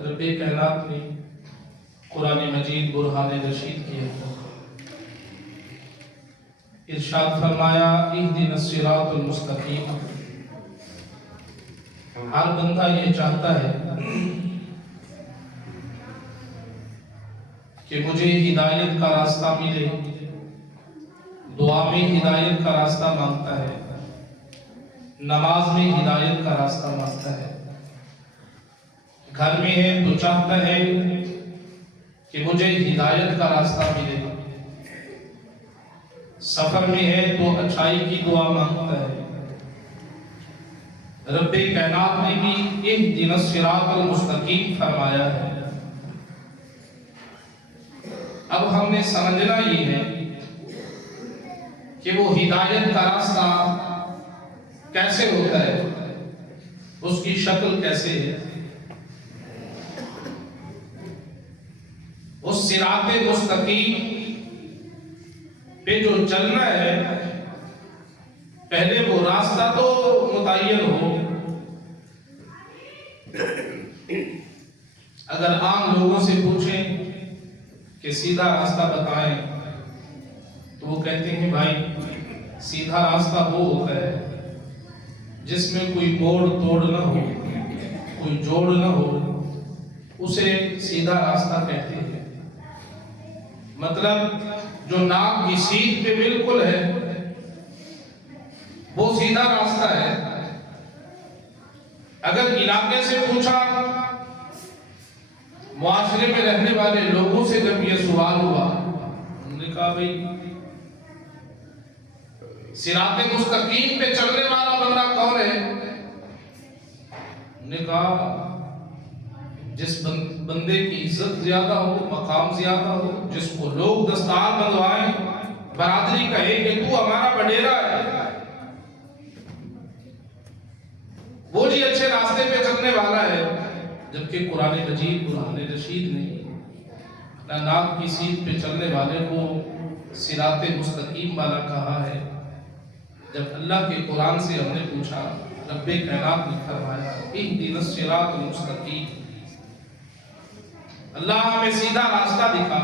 رب کائنات نے قرآن مجید برہان رشید کیا ارشاد فرمایا اہدنا الصراط المستقیم۔ ہر بندہ یہ چاہتا ہے کہ مجھے ہدایت کا راستہ ملے، دعا میں ہدایت کا راستہ مانگتا ہے، نماز میں ہدایت کا راستہ مانگتا ہے، گھر میں ہے تو چاہتا ہے کہ مجھے ہدایت کا راستہ ملے، سفر میں ہے تو اچھائی کی دعا مانگتا ہے۔ رب کائنات نے بھی اہدنا الصراط المستقیم فرمایا ہے۔ اب ہم نے سمجھنا یہ ہے کہ وہ ہدایت کا راستہ کیسے ہوتا ہے، اس کی شکل کیسے ہے۔ اس صراط مستقیم پہ جو چلنا ہے، پہلے وہ راستہ تو متعین ہو۔ اگر عام لوگوں سے پوچھیں کہ سیدھا راستہ بتائیں تو وہ کہتے ہیں بھائی سیدھا راستہ وہ ہوتا ہے جس میں کوئی موڑ توڑ نہ ہو، کوئی جوڑ نہ ہو، اسے سیدھا راستہ کہتے ہیں۔ مطلب جو ناک کی سیدھ پہ بالکل ہے وہ سیدھا راستہ ہے۔ اگر علاقے سے پوچھا، معاشرے میں رہنے والے لوگوں سے جب یہ سوال ہوا، انہوں نے کہا بھئی صراط مستقیم پہ چلنے والا بندہ کون ہے؟ انہوں نے کہا جس بندے کی عزت زیادہ ہو، مقام زیادہ ہو، جس کو لوگ دستار بندوائیں، برادری کہے کہ تو ہمارا بڈیرا ہے، وہ جی اچھے راستے پہ چلنے والا ہے۔ جبکہ قرآن مجید برہان رشید نے ناک کی سیدھ پہ چلنے والے کو صراط مستقیم والا کہا ہے۔ جب اللہ کے قرآن سے ہم نے پوچھا، رب کائنات نے فرمایا اہدنا الصراط المستقیم، اللہ ہمیں سیدھا راستہ دکھا۔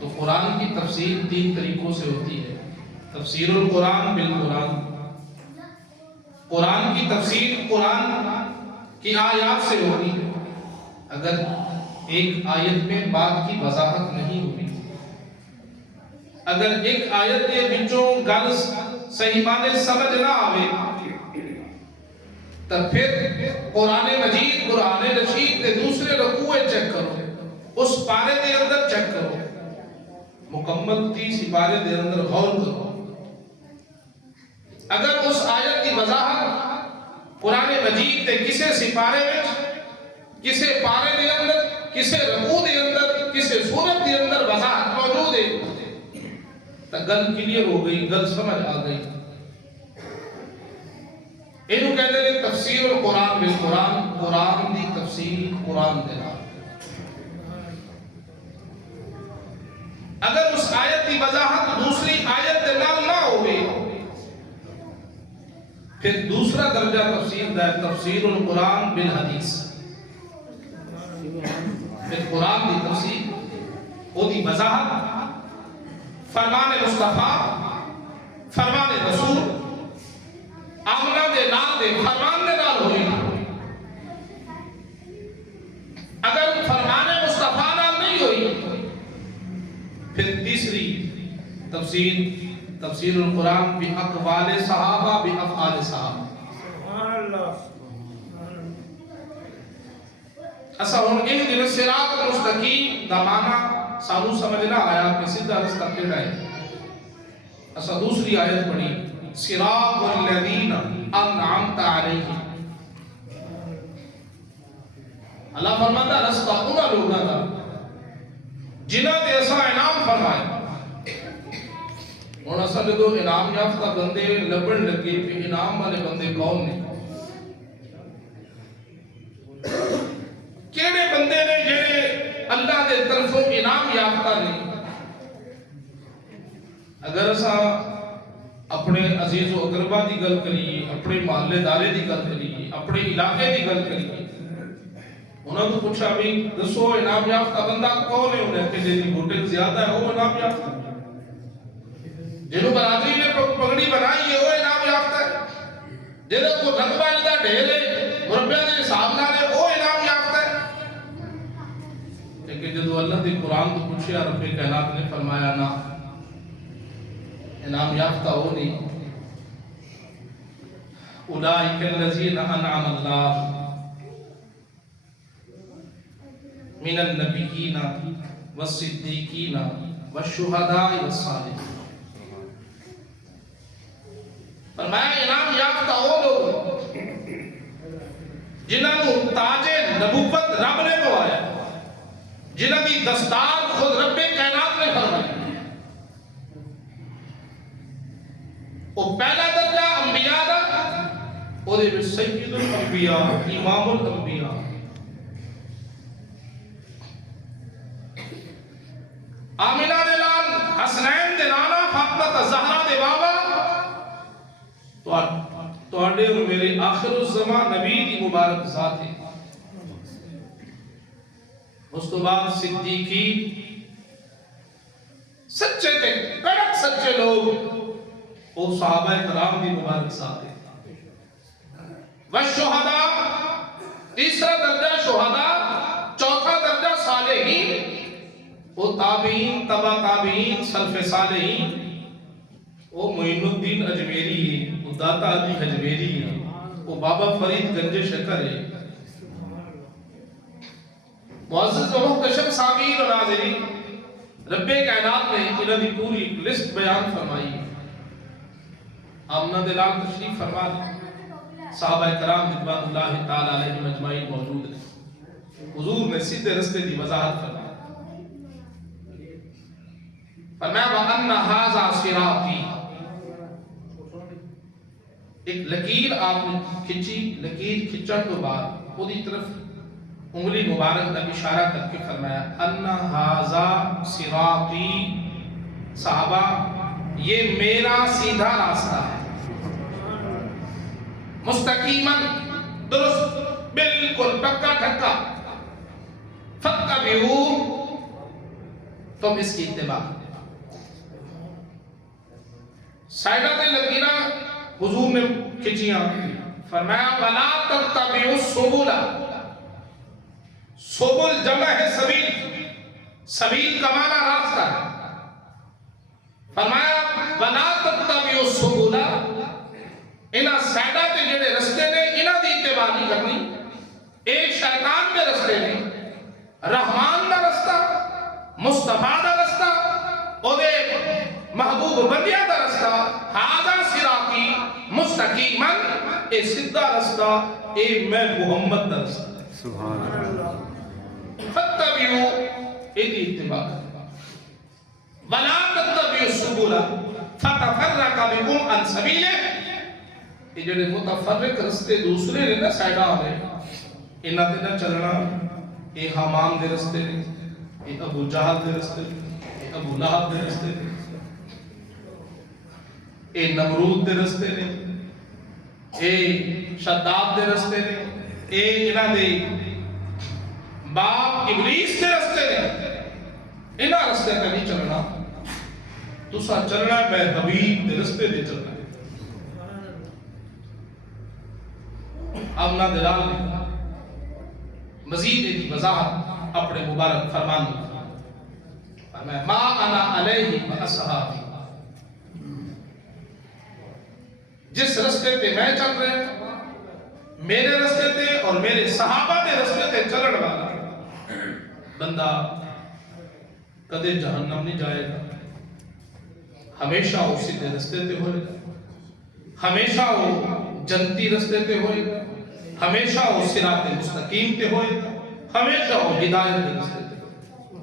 تو قرآن کی تفسیر 3 طریقوں سے ہوتی ہے۔ تفسیر القرآن بالقرآن، قرآن کی تفسیر قرآن کی آیات سے ہوگی۔ اگر ایک آیت میں بات کی وضاحت نہیں ہوگی، اگر ایک آیت کے بچوں گل صحیح معنی سمجھ نہ آوے، تو پھر قرآن مجید قرآن رشید کے دوسرے رکوع چیک کرو، اس پارے دے اندر چیک کرو، مکمل 30 پارے دے اندر غور کرو۔ اگر اس آیت کی وضاحت قرآن مجید تے کسے سپارے وچ، کسے پارے دے اندر، کسے رکوع دے اندر، کسے سورت دے اندر وضاحت موجود ہے تو گل کلیئر ہو گئی، گل سمجھ آ گئی۔ اینو کہتے ہیں تفسیر القرآن بالقرآن، قرآن دی تفسیر قرآن دے نال۔ اگر اس آیت کی وضاحت دوسری آیت دے نال نہ ہوئے، پھر دوسرا درجہ تفسیر دا ہے تفسیر القرآن بالحدیث۔ پھر قرآن دی تفسیر، وہ دی وضاحت فرمان مصطفیٰ، فرمان رسول، آمنہ دے نام دے فرمان دے نال ہوئی۔ اگر فرمان مصطفیٰ نال نہیں ہوئی، پھر تیسری تفسیر تفسیر القرآن باقوال صحابہ بافعال صحابہ۔ ایسا ہون اہدنا الصراط المستقیم دا معنی سانو سمجھنا آیا کہ سیدھا رستہ کیڑا ہے۔ ایسا دوسری آیت پڑھی صراط الذین انعمت علیہم، اللہ فرماتا رستہ انہاں لوگاں دا جنہاں تے ایسا انعام فرمایا۔ اور اصل جو انعام یافتہ بندے لبن لگے کہ انعام والے بندے کون نے، کیڑے بندے نے جڑے اللہ دے طرفوں انعام یافتہ نے۔ اگر اسا اپنے عزیز و اقربا دی گل کریے، اپنے محلے دارے دی گل کریے، اپنے علاقے دی گل کریے، انہوں نے پوچھا بھی دسو انعام یافتہ بندہ کون ہے؟ انہیں کہ جی ووٹنگ زیادہ ہے وہ انعام یافتہ، جنہوں برادری نے پگڑی بنائی ہے وہ انعام یافتہ ہے، جنہوں کو رقبہ جدہ ڈھیرے مربع نے حساب نہ لے وہ انعام یافتہ ہے۔ لیکن جدو اللہ دی قرآن تو پوچھے رب کائنات نے فرمایا نا، انعام یافتہ وہ نہیں، اولئک الذین انعم اللہ من النبیین والصدیقین والشہداء والصالحین۔ فرمایا انعام یافتہ وہ لوگ جنہوں نے تاج نبوت رب نے پوایا، جنہوں کی دستار خود رب کائنات نے فرمائی، وہ پہلا درجہ انبیاء دا، وہ دے سید الانبیاء امام الانبیاء، آمینہ دے لال حسنین دے نانا فاطمہ زہرا دے بابا، تو آڈے اور میرے آخر الزمان نبی دی مبارک ذات ہے۔ اس تو بعد صدیقی سچے تھے، کڑک سچے لوگ، وہ صحابہ کرام دی مبارک ذات ہے۔ والشہداء تیسرا درجہ شہداء، چوتھا درجہ صالحین، وہ تابعین تبع تابعین سلف صالحین، وہ معین الدین اجمیری ہے، وہ داتا علی اجمیری ہے، وہ بابا فرید گنج شکر ہے۔ معزز و محتشم سامعین و ناظرین، رب کائنات نے انہوں نے پوری لسٹ بیان فرمائی۔ آمنہ دلال تشریف فرما دی، صحابہ کرام رضوان اللہ تعالیٰ علیہ مجمعین موجود ہیں، حضور نے سیدھے رستے دی وضاحت فرمائی۔ فرمایا وَأَنَّ هَذَا صِرَاطِي، ایک لکیر آپ نے کھچی، لکیر کھچن کے بعد خودی طرف انگلی مبارک نبی اشارہ کر کے فرمایا ان ھذا صراطی، صحابہ یہ میرا سیدھا راستہ ہے، مستقیماً درست بالکل پکا ڈھکا، فاتبعوہ تم اس کی اتباع۔ سائدہ تے لکیرہ حضور نے کھچیاں، فرمایا وَلَا تَتَّبِعُوا السُّبُلَ، سبل جمع ہے سبیل، سبیل کا معنی راستہ ہے۔ فرمایا وَلَا تَتَّبِعُوا السُّبُلَ، انہاں سائدہ تے جڑے رستے نے انہاں دی اتباع نہیں کرنی، ایک شیطان دے رستے نے، رحمان دا رستہ، مصطفیٰ دا رستہ، او دے محبوب بندیاں دا رستہ، ھذا صراطی مستقیماً، اے سدھا رستہ، اے میں محمد دا رستہ، سبحان اللہ، فاتبعوا ایدی اتباع کرنا، وَلَا تَتَّبِعُوا السُّبُلَ فَتَفَرَّقَ بِكُمْ عَنْ سَبِيلِهِ، یہ جڑے متفرق رستے دوسرے نے نا سائڈا آنے، انہاں تے نہ چلنا، اے حامان دے رستے نے، اے ابو جہل دے رستے نے، اے ابو لہب دے رستے نے، اے نمرود دے رستے نے، اے شداد دے رستے نے، اے انہاں دے باپ ابلیس دے رستے نے، انہاں رستے تے نہیں چلنا، تسا چلنا میں حبیب دے رستے دے چلنا۔ اب نہ دلال نے مزید ایدی وضاحت اپنے مبارک فرمان میں ما انا علیہ و اصحابی، جس رستے تے میں چل رہے ہیں، میرے رستے تے اور میرے صحابہ دے رستے تے چلن والا بندہ کدے جہنم نہیں جائے گا، ہمیشہ وہ سیدھے رستے تے ہوئے گا، ہمیشہ وہ جنتی رستے تے ہوئے گا، ہمیشہ وہ صراط مستقیم تے ہوئے گا، ہمیشہ وہ ہدایت کے رستے